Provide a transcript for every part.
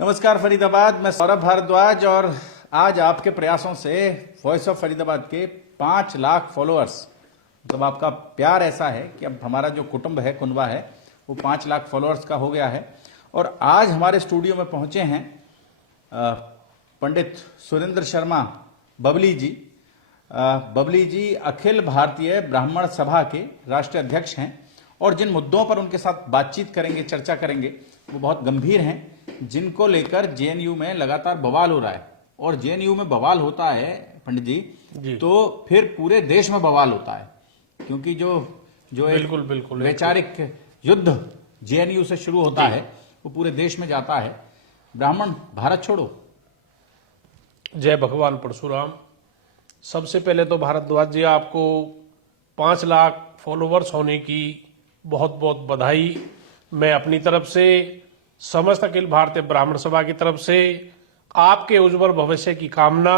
नमस्कार फरीदाबाद, मैं सौरभ भारद्वाज और आज आपके प्रयासों से वॉइस ऑफ फरीदाबाद के 5 लाख फॉलोअर्स, मतलब आपका प्यार ऐसा है कि अब हमारा जो कुटुंब है, कुनबा है, वो 5 लाख फॉलोअर्स का हो गया है। और आज हमारे स्टूडियो में पहुंचे हैं पंडित सुरेंद्र शर्मा बबली जी। बबली जी अखिल भारतीय ब्राह्मण सभा के राष्ट्रीय अध्यक्ष हैं और जिन मुद्दों पर उनके साथ बातचीत करेंगे, चर्चा करेंगे, वो बहुत गंभीर हैं, जिनको लेकर जेएनयू में लगातार बवाल हो रहा है। और जेएनयू में बवाल होता है पंडित जी, तो फिर पूरे देश में बवाल होता है, क्योंकि जो बिल्कुल वैचारिक युद्ध जेएनयू से शुरू होता है वो पूरे देश में जाता है। ब्राह्मण भारत छोड़ो। जय भगवान परशुराम। सबसे पहले तो भारद्वाज जी, आपको 5 लाख फॉलोवर्स होने की बहुत बहुत बधाई। मैं अपनी तरफ से, समस्त अखिल भारतीय ब्राह्मण सभा की तरफ से आपके उज्जवल भविष्य की कामना।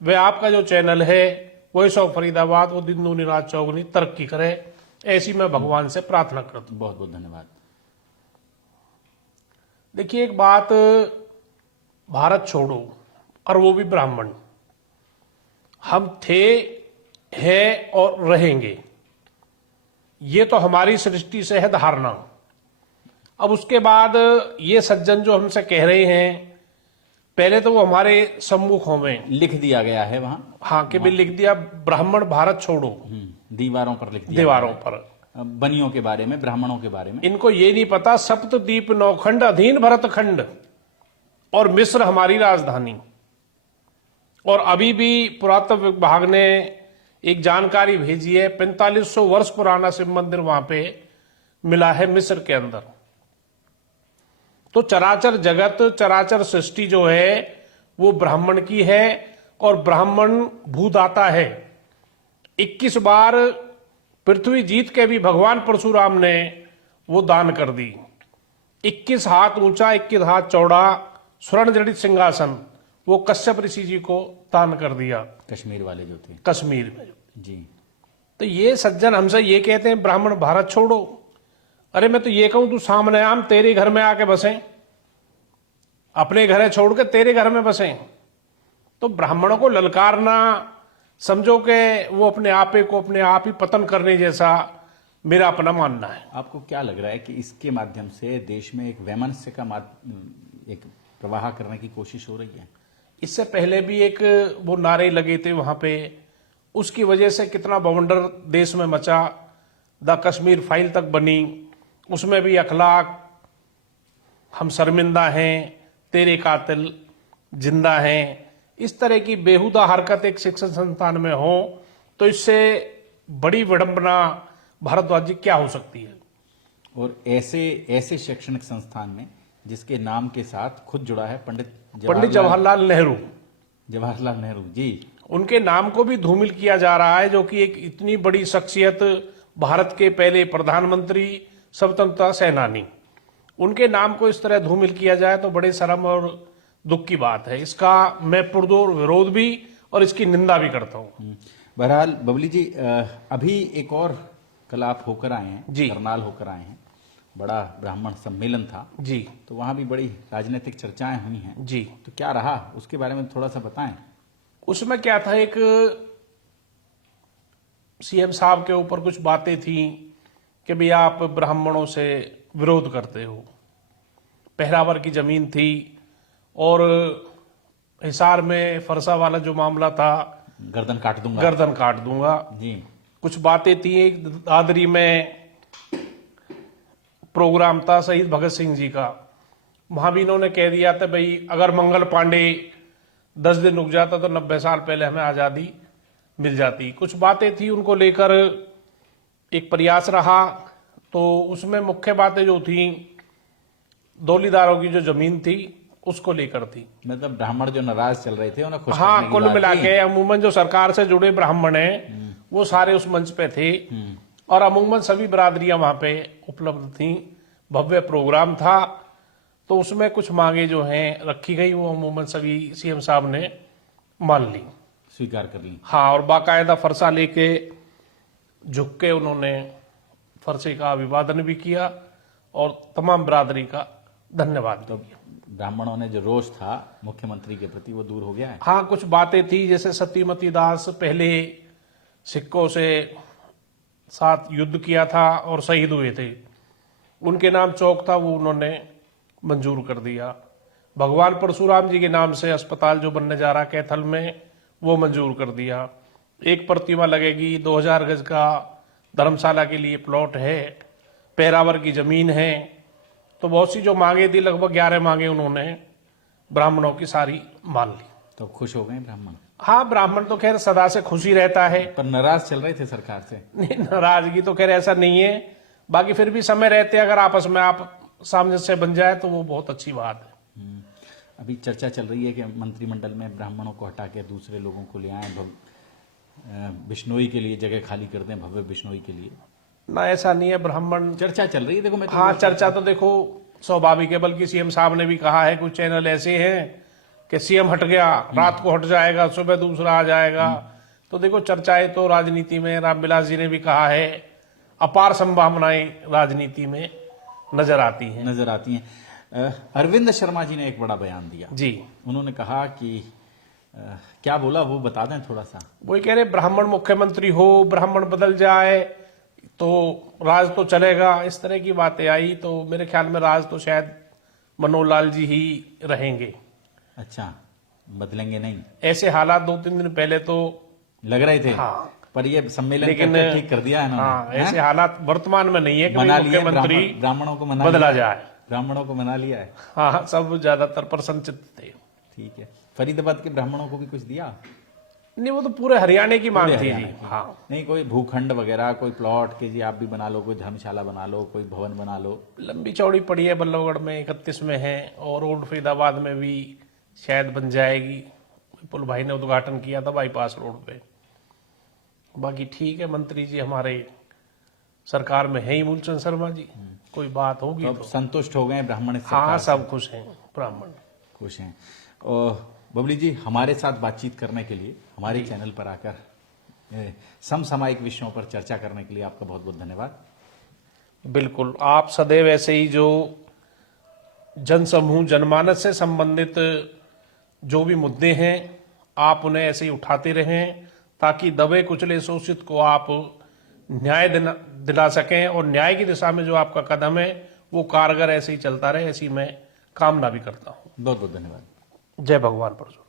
व आपका जो चैनल है वॉइस ऑफ फरीदाबाद, वो दिन दूनी रात चौगुनी तरक्की करे, ऐसी मैं भगवान से प्रार्थना करता हूं। बहुत बहुत धन्यवाद। देखिए, एक बात, भारत छोड़ो और वो भी ब्राह्मण, हम थे, हैं और रहेंगे, ये तो हमारी सृष्टि से है धारणा। अब उसके बाद ये सज्जन जो हमसे कह रहे हैं, पहले तो वो हमारे सम्मुखों में लिख दिया गया है वहां, हाँ के भी लिख दिया, ब्राह्मण भारत छोड़ो, दीवारों पर लिख दिया, दीवारों पर, बनियों के बारे में, ब्राह्मणों के बारे में। इनको ये नहीं पता सप्तद्वीप नौखंड अधीन भरत खंड और मिस्र हमारी राजधानी। और अभी भी पुरातत्व विभाग ने एक जानकारी भेजी है, 4500 वर्ष पुराना शिव मंदिर वहां पे मिला है मिस्र के अंदर। तो चराचर जगत, चराचर सृष्टि जो है वो ब्राह्मण की है और ब्राह्मण भूदाता है। 21 बार पृथ्वी जीत के भी भगवान परशुराम ने वो दान कर दी। 21 हाथ ऊंचा, 21 हाथ चौड़ा स्वर्ण जड़ित सिंहासन वो कश्यप ऋषि जी को दान कर दिया, कश्मीर वाले जो थे, कश्मीर में जी। तो ये सज्जन हमसे ये कहते हैं ब्राह्मण भारत छोड़ो। अरे मैं तो ये कहूं, तू सामने आम तेरे घर में आके बसे, अपने घर छोड़ के तेरे घर में बसे। तो ब्राह्मणों को ललकारना समझो कि वो अपने आपे को अपने आप ही पतन करने जैसा मेरा अपना मानना है। आपको क्या लग रहा है कि इसके माध्यम से देश में एक वैमनस्य का एक प्रवाह करने की कोशिश हो रही है? इससे पहले भी एक वो नारे लगे थे वहां पे, उसकी वजह से कितना बवंडर देश में मचा, द कश्मीर फाइल तक बनी, उसमें भी अखलाक, हम शर्मिंदा हैं, तेरे कातिल जिंदा हैं, इस तरह की बेहुदा हरकत एक शिक्षण संस्थान में हो, तो इससे बड़ी विडंबना भारद्वाज जी क्या हो सकती है। और ऐसे शैक्षणिक संस्थान में जिसके नाम के साथ खुद जुड़ा है पंडित जवाहरलाल नेहरू, जवाहरलाल नेहरू जी, उनके नाम को भी धूमिल किया जा रहा है, जो कि एक इतनी बड़ी शख्सियत, भारत के पहले प्रधानमंत्री, स्वतंत्रता सेनानी, उनके नाम को इस तरह धूमिल किया जाए तो बड़े शर्म और दुख की बात है। इसका मैं पुरजोर विरोध भी और इसकी निंदा भी करता हूं। बहरहाल बबली जी, अभी एक और कल आप होकर आए हैं जी, करनाल होकर आए हैं, बड़ा ब्राह्मण सम्मेलन था जी, तो वहां भी बड़ी राजनीतिक चर्चाएं हुई हैं जी, तो क्या रहा उसके बारे में थोड़ा सा बताएं। उसमें क्या था, एक सीएम साहब के ऊपर कुछ बातें थी कि भाई आप ब्राह्मणों से विरोध करते हो, पहरावर की जमीन थी, और हिसार में फरसा वाला जो मामला था, गर्दन काट दूंगा जी, कुछ बातें थी। एक दादरी में प्रोग्राम था शहीद भगत सिंह जी का, वहां भी इन्होंने कह दिया था भाई अगर मंगल पांडे 10 दिन रुक जाता तो 90 साल पहले हमें आजादी मिल जाती। कुछ बातें थी, उनको लेकर एक प्रयास रहा। तो उसमें मुख्य बातें जो थी, दौलीदारों की जो जमीन थी उसको लेकर थी, मतलब ब्राह्मण जो नाराज चल रहे थे उन्हें खुश हाँ, करने की कुल बात मिला थी। के अमूमन जो सरकार से जुड़े ब्राह्मण हैं वो सारे उस मंच पे थे और अमूमन सभी बिरादरियां वहां पे उपलब्ध थी। भव्य प्रोग्राम था, तो उसमें कुछ मांगे जो हैं रखी गई, वो अमूमन सभी सीएम साहब ने मान ली, स्वीकार कर ली। हाँ, और बाकायदा फरसा लेके झुक के उन्होंने फरसे का अभिवादन भी किया और तमाम बिरादरी का धन्यवाद। तो ब्राह्मणों ने जो रोष था मुख्यमंत्री के प्रति वो दूर हो गया है? हाँ, कुछ बातें थी, जैसे सतीमती दास पहले सिक्कों से साथ युद्ध किया था और शहीद हुए थे, उनके नाम चौक था, वो उन्होंने मंजूर कर दिया। भगवान परशुराम जी के नाम से अस्पताल जो बनने जा रहा कैथल में, वो मंजूर कर दिया। एक प्रतिमा लगेगी, 2000 गज का धर्मशाला के लिए प्लॉट है, पैरावर की जमीन है। तो बहुत सी जो मांगे थी, लगभग 11 मांगे उन्होंने ब्राह्मणों की सारी मान ली। तो खुश हो गए ब्राह्मण? हाँ, ब्राह्मण तो खैर सदा से खुशी रहता है। पर नाराज चल रहे थे सरकार से? नहीं, नाराजगी तो खैर ऐसा नहीं है, बाकी फिर भी समय रहते अगर आपस में आप सामंजस्य बन जाए तो वो बहुत अच्छी बात है। अभी चर्चा चल रही है कि मंत्रिमंडल में ब्राह्मणों को हटा के दूसरे लोगों को ले आए, बिश्नोई के लिए जगह खाली कर दें, भव्य बिश्नोई के लिए। ना, ऐसा नहीं है। ब्राह्मण चर्चा चल रही है, देखो मैं तो हाँ, चर्चा तो देखो स्वाभाविक है, बल्कि सीएम साहब ने भी कहा है, कुछ चैनल ऐसे हैं कि सीएम हट गया, रात को हट जाएगा, सुबह दूसरा आ जाएगा। तो देखो चर्चाएं तो राजनीति में, रामविलास जी ने भी कहा है, अपार संभावनाएं राजनीति में नजर आती हैं। अरविंद शर्मा जी ने एक बड़ा बयान दिया जी। उन्होंने कहा कि क्या बोला वो बता दें थोड़ा सा। वही कह रहे, ब्राह्मण मुख्यमंत्री हो, ब्राह्मण बदल जाए तो राज तो चलेगा, इस तरह की बातें आई। तो मेरे ख्याल में राज तो शायद मनोहर लाल जी ही रहेंगे। अच्छा, बदलेंगे नहीं? ऐसे हालात 2-3 दिन पहले तो लग रहे थे। हाँ, पर ये सम्मेलन लेकिन करके ठीक कर दिया है इन्होंने। हाँ, ऐसे हालात वर्तमान में नहीं है कि मना लिया, मुख्यमंत्री ब्राह्मणों को बदला जाए। ब्राह्मणों को मना लिया है। हाँ, सब ज्यादातर प्रसन्नचित्त थे। ठीक है। फरीदाबाद के ब्राह्मणों को भी कुछ दिया? नहीं, वो तो पूरे हरियाणा की मांग थी जी। हरियाणा की। हाँ, नहीं, कोई भूखंड वगैरह, कोई प्लॉट के जी आप भी बना लो, कोई धर्मशाला बना लो, कोई भवन बना लो। लंबी चौड़ी पड़ी है, बल्लभगढ़ में 31 में है, और ओल्ड फरीदाबाद में भी शायद बन जाएगी। पुल भाई ने उद्घाटन किया था बाईपास रोड पे। बाकी ठीक है, मंत्री जी हमारे सरकार में है ही, मूलचंद शर्मा जी, कोई बात होगी तो तो संतुष्ट हो गए ब्राह्मण? हाँ, सब खुश हैं, ब्राह्मण खुश हैं। और बबली जी, हमारे साथ बातचीत करने के लिए, हमारे चैनल पर आकर समसामयिक विषयों पर चर्चा करने के लिए आपका बहुत बहुत धन्यवाद। बिल्कुल, आप सदैव ऐसे ही जो जनसमूह, जनमानस से संबंधित जो भी मुद्दे हैं, आप उन्हें ऐसे ही उठाते रहें, ताकि दबे कुचले शोषित को आप न्याय दिला सकें, और न्याय की दिशा में जो आपका कदम है वो कारगर ऐसे ही चलता रहे, ऐसी मैं कामना भी करता हूं। बहुत बहुत धन्यवाद। जय भगवान परशुराम।